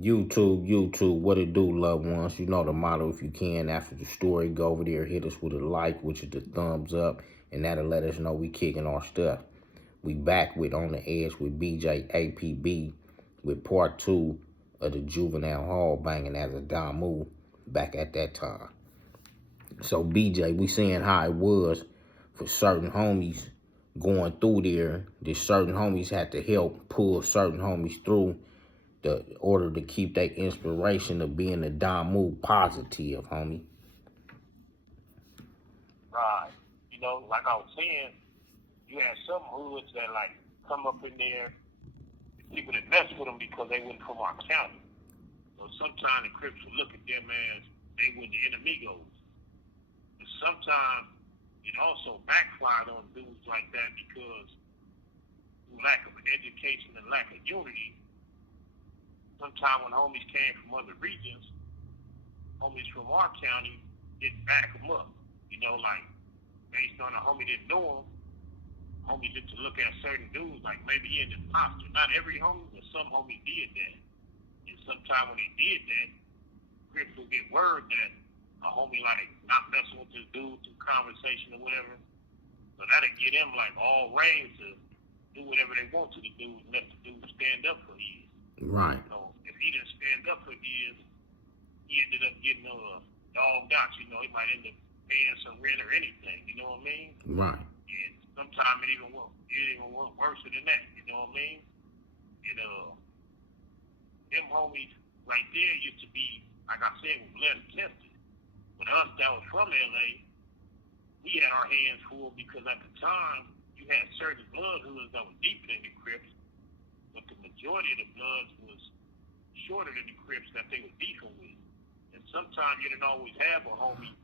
YouTube, what it do, loved ones? You know the motto. If you can, after the story, go over there, hit us with a like, which is the thumbs up, and that'll let us know we kicking our stuff. We back with On the Edge with BJ APB with part 2 of the Juvenile Hall banging as a Damu back at that time. So BJ, we seeing how it was for certain homies going through there. That certain homies had to help pull certain homies through the order to keep that inspiration of being a Damu positive, homie. Right. Like I was saying, you had some hoods that like come up in there, people that mess with them because they wasn't from our county. So sometimes the Crips will look at them as they were the enemigos. But sometimes it also backfired on dudes like that because through lack of education and lack of unity, sometimes when homies came from other regions, homies from our county didn't back them up. Like based on a homie didn't know him, homies just to look at certain dudes like maybe he an imposter. Not every homie, but some homies did that. And sometimes when they did that, Crips will get word that a homie like not messing with this dude through conversation or whatever. So that'll get him like all reins to do whatever they want to the dude and let the dude stand up for his. Right. So if he didn't stand up for his, he ended up getting dogged out. He might end up paying some rent or anything. You know what I mean? Right. And sometimes it even went worse than that. You know what I mean? And them homies right there used to be, like I said, was less tested. But us that was from LA, we had our hands full because at the time you had certain blood hoods that were deeper than the Crips, but the majority of the bloods was shorter than the Crips that they were beefing with. And sometimes you didn't always have a homie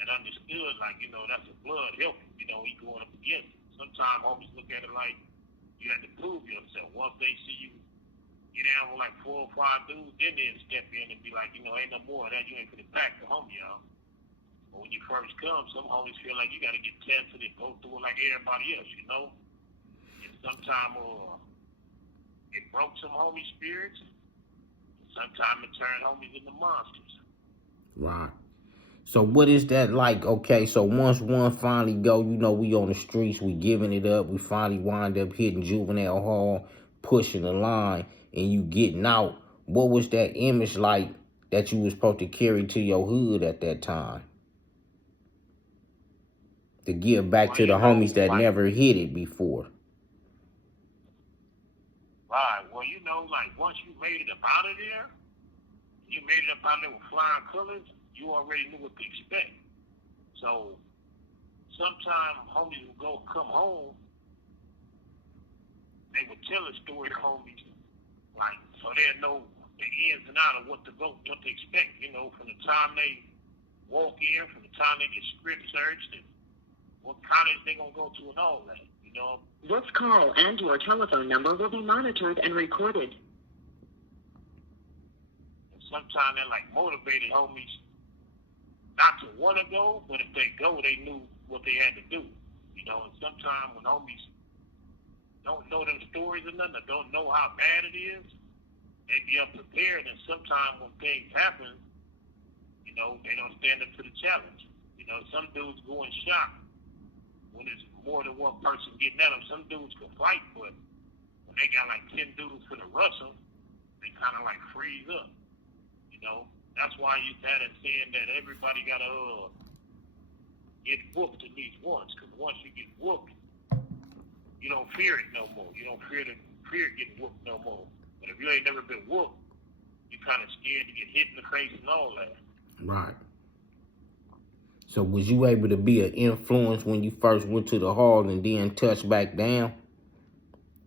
that understood, like, that's a blood helping, he going up against it. Sometimes homies look at it like you had to prove yourself. Once they see you get down with like 4 or 5 dudes, then they'll step in and be like, ain't no more of that, you ain't finna back the homie out. But when you first come, some homies feel like you gotta get tested and go through it like everybody else, And sometimes it broke some homie spirits, and sometimes it turned homies into monsters. Right. So what is that like? Okay, so once one finally go, we on the streets, we giving it up, we finally wind up hitting Juvenile Hall, pushing the line, and you getting out. What was that image like that you was supposed to carry to your hood at that time? To give back Well, to the homies that like, never hit it before. Right. Well, like once you made it up out of there, you made it up out of there with flying colors, you already knew what to expect. So sometimes homies would come home, they would tell a story to homies, like, so they'll know the ins and outs of what to expect, from the time they walk in, from the time they get script searched, and what college they gonna go to and all that, This call and your telephone number will be monitored and recorded. And sometimes they're like motivated homies not to want to go, but if they go, they knew what they had to do, And sometimes when homies don't know them stories or nothing, or don't know how bad it is, they be unprepared. And sometimes when things happen, they don't stand up to the challenge. Some dudes go in shock when there's more than one person getting at them. Some dudes can fight, but when they got like 10 dudes for the rustle, they kind of like freeze up. That's why you had a saying that everybody gotta get whooped at least once, because once you get whooped, you don't fear it no more. You don't fear getting whooped no more. But if you ain't never been whooped, you kind of scared to get hit in the face and all that. Right. So was you able to be an influence when you first went to the hall and then touch back down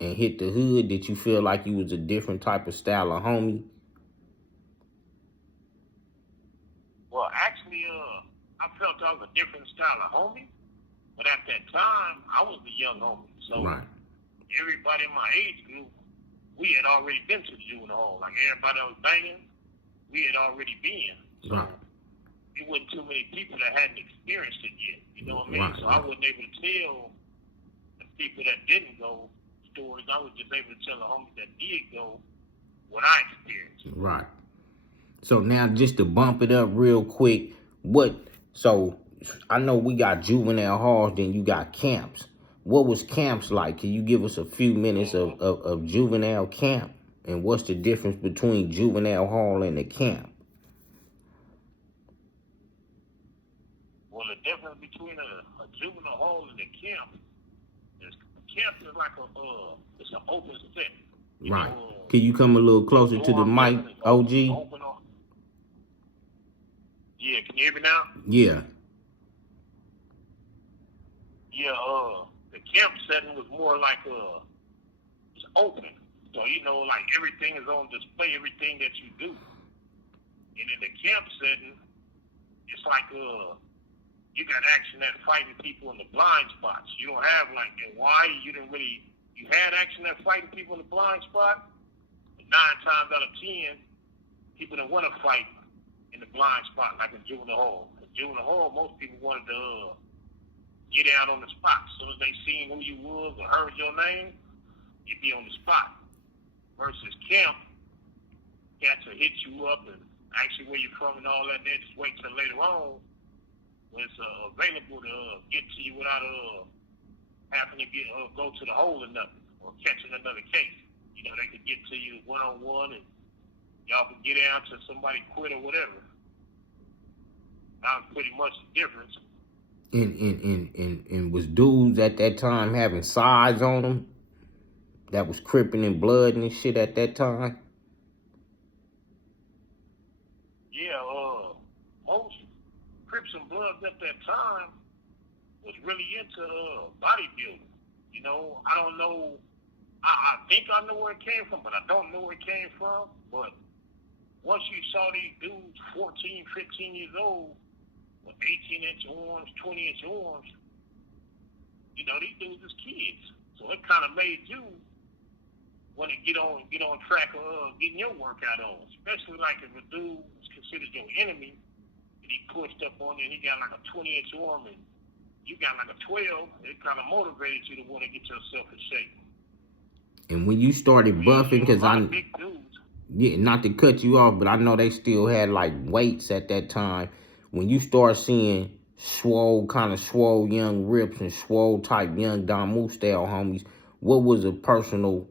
and hit the hood? Did you feel like you was a different type of style of homie? Well, actually, I felt I was a different style of homie, but at that time, I was the young homie. So right. Everybody in my age group, we had already been to the juvenile hall. Like everybody that was banging, we had already been. So right. It wasn't too many people that hadn't experienced it yet. You know what I mean? Right, so I wasn't able to tell the people that didn't go stories. I was just able to tell the homies that did go what I experienced. Right. So now just to bump it up real quick, so I know we got juvenile halls, then you got camps. What was camps like? Can you give us a few minutes of juvenile camp? And what's the difference between juvenile hall and the camp? Well, the difference between a juvenile hall and a camp is like it's an open set. Right. Can you come a little closer to the mic, OG? Yeah, can you hear me now? Yeah. Yeah, the camp setting was more like it's open. So, like everything is on display, everything that you do. And in the camp setting, it's like you got action at fighting people in the blind spots. You don't have like in Hawaii, you had action at fighting people in the blind spot, but 9 times out of 10, people didn't want to fight in the blind spot like in juvenile hall. In juvenile hall, most people wanted to get out on the spot. As soon as they seen who you was or heard your name, you'd be on the spot. Versus camp, cats will hit you up and ask you where you're from and all that. Then just wait till later on when it's available to get to you without having to go to the hole or nothing or catching another case. They could get to you one-on-one and y'all could get down to somebody quit or whatever. That was pretty much the difference. And was dudes at that time having sides on them that was cripping blood and shit at that time? Yeah, most Crips and Bloods at that time was really into bodybuilding. I don't know. I think I know where it came from, but I don't know where it came from. But once you saw these dudes 14, 15 years old with 18-inch arms, 20-inch arms, these dudes is kids. So it kind of made you want to get on track of getting your workout on. Especially like if a dude was considered your enemy and he pushed up on you and he got like a 20-inch arm and you got like a 12, it kind of motivated you to want to get yourself in shape. And when you started buffing, because not to cut you off, but I know they still had like weights at that time. When you start seeing swole young rips and swole type young Damu style homies, what was a personal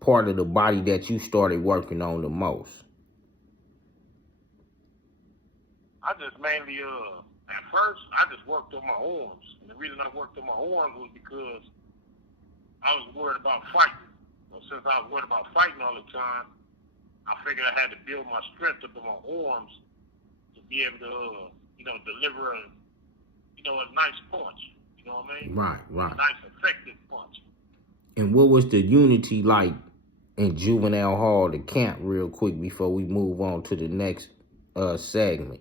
part of the body that you started working on the most? I just mainly, at first, I just worked on my arms. And the reason I worked on my arms was because I was worried about fighting. Well, since I was worried about fighting all the time, I figured I had to build my strength up in my arms to be able to, deliver a nice punch. You know what I mean? Right. A nice, effective punch. And what was the unity like in juvenile hall, the camp, real quick before we move on to the next segment?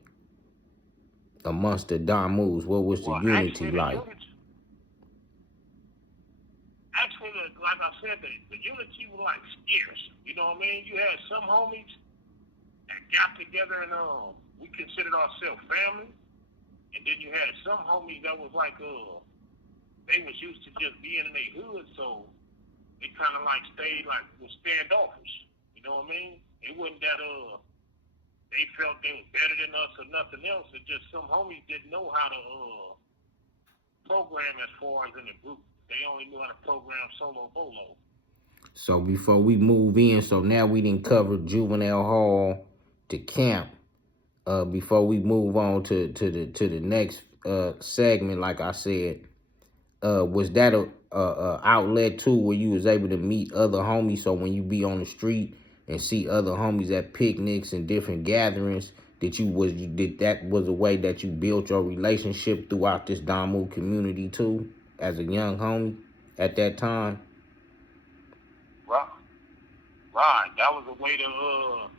Amongst the Damus, what was the unity like? Actually, like I said, the unity was like scarce. You know what I mean? You had some homies that got together and we considered ourselves family. And then you had some homies that was like they was used to just being in their hood, so they kind of like stayed like was standoffish. You know what I mean? It wasn't that they felt they was better than us or nothing else. It's just some homies didn't know how to program as far as in a group. They only knew how to program solo bolo. So before we move in, so now we didn't cover juvenile hall to camp. Before we move on to the next segment, like I said, was that a outlet too where you was able to meet other homies? So when you be on the street and see other homies at picnics and different gatherings, that was a way that you built your relationship throughout this Damu community too, as a young homie at that time? Right. That was a way to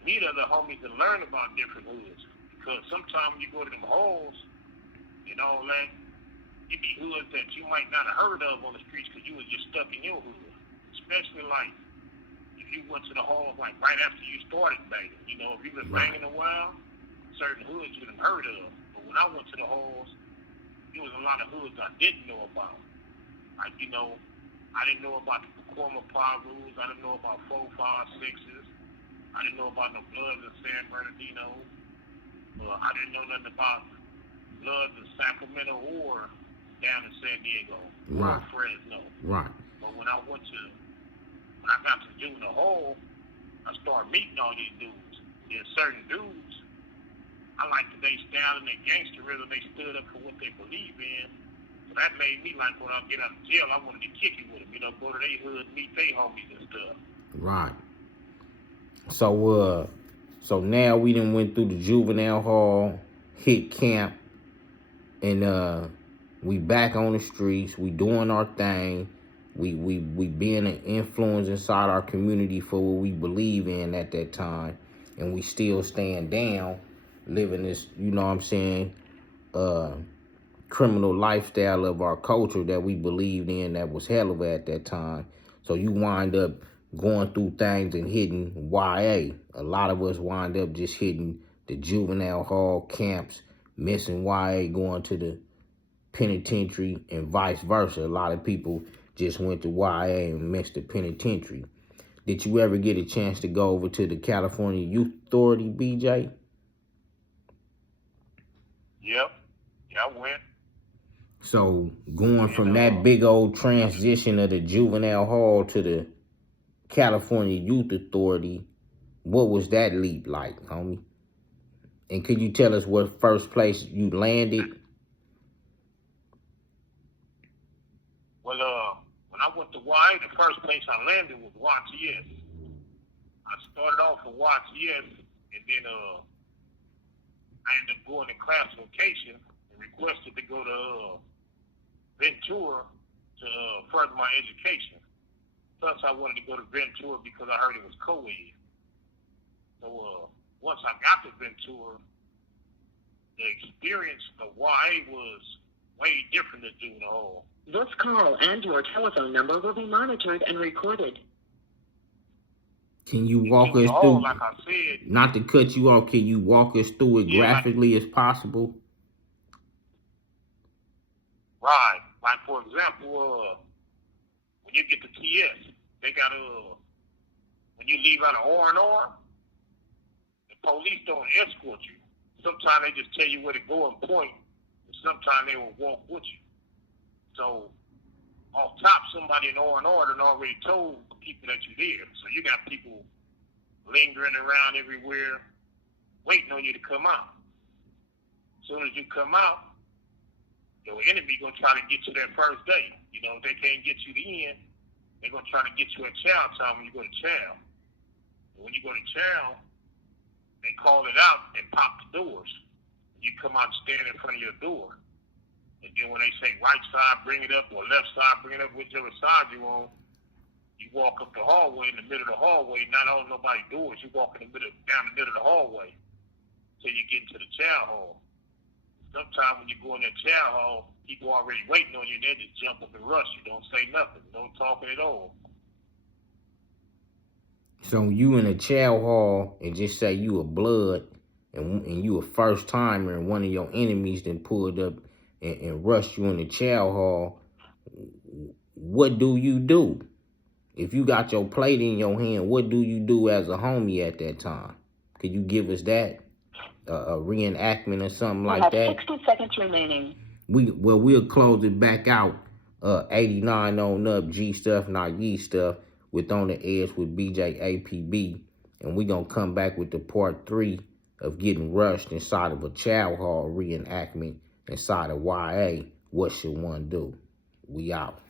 meet other homies and learn about different hoods. Because sometimes you go to them halls and all that, it be hoods that you might not have heard of on the streets because you was just stuck in your hood. Especially like if you went to the halls like right after you started banging. If you've been banging a while, certain hoods you done heard of. But when I went to the halls, there was a lot of hoods I didn't know about. Like, I didn't know about the Performer Power rules. I didn't know about 4, 5, 6s. I didn't know about no Bloods in San Bernardino. I didn't know nothing about Bloods in Sacramento or down in San Diego or Fresno. Right. But when I got to Juvenile Hall, I started meeting all these dudes. There's certain dudes, I like that they style and their gangsterism, they stood up for what they believe in. So that made me like when I get out of jail, I wanted to kick it with them, go to their hood, meet their homies and stuff. Right. So now we done went through the Juvenile Hall, hit camp, and we back on the streets. We doing our thing. We being an influence inside our community for what we believe in at that time, and we still stand down, living this, criminal lifestyle of our culture that we believed in that was hell of at that time. So you wind up going through things and hitting YA. A lot of us wind up just hitting the Juvenile Hall camps, missing YA, going to the penitentiary, and vice versa. A lot of people just went to YA and missed the penitentiary. Did you ever get a chance to go over to the California Youth Authority, BJ? Yep. Yeah, I went. So going from that big old transition of the Juvenile Hall to the California Youth Authority, what was that leap like, homie? And could you tell us what first place you landed? Well, when I went to YA, the first place I landed was YTS. I started off at YTS, and then I ended up going to classification and requested to go to Ventura to further my education. Plus, I wanted to go to Ventura because I heard it was co-ed. So once I got to Ventura, the experience of YA was way different than Juvenile Hall. This call and your telephone number will be monitored and recorded. Can you walk us through, like I said, not to cut you off, can you walk us through it graphically as possible? Right. Like, for example, when you get to TS, they got when you leave out of R&R, the police don't escort you. Sometimes they just tell you where to go and point, and sometimes they will walk with you. So, off top, somebody in R&R done already told people that you're there. So you got people lingering around everywhere, waiting on you to come out. As soon as you come out, your enemy gonna try to get you that first day. If they can't get you in, they're gonna try to get you at chow time when you go to chow. And when you go to chow, they call it out and pop the doors. You come out and stand in front of your door. And then when they say right side, bring it up, or left side, bring it up, whichever side you on, you walk up the hallway. In the middle of the hallway, not on nobody's doors, you walk down the middle of the hallway till you get into the chow hall. Sometimes when you go in that chow hall, people already waiting on you, and they just jump up and rush you. Don't say nothing. Don't talk at all. So you in a chow hall and just say you a blood and you a first timer, and one of your enemies then pulled up and rushed you in the chow hall. What do you do? If you got your plate in your hand, what do you do as a homie at that time? Could you give us that? A reenactment or something like that? 60 seconds remaining. We'll close it back out. 89 on up, G stuff, not Ye stuff, with On the Edge with BJ APB. And we're going to come back with the part 3 of getting rushed inside of a chow hall reenactment inside of YA. What should one do? We out.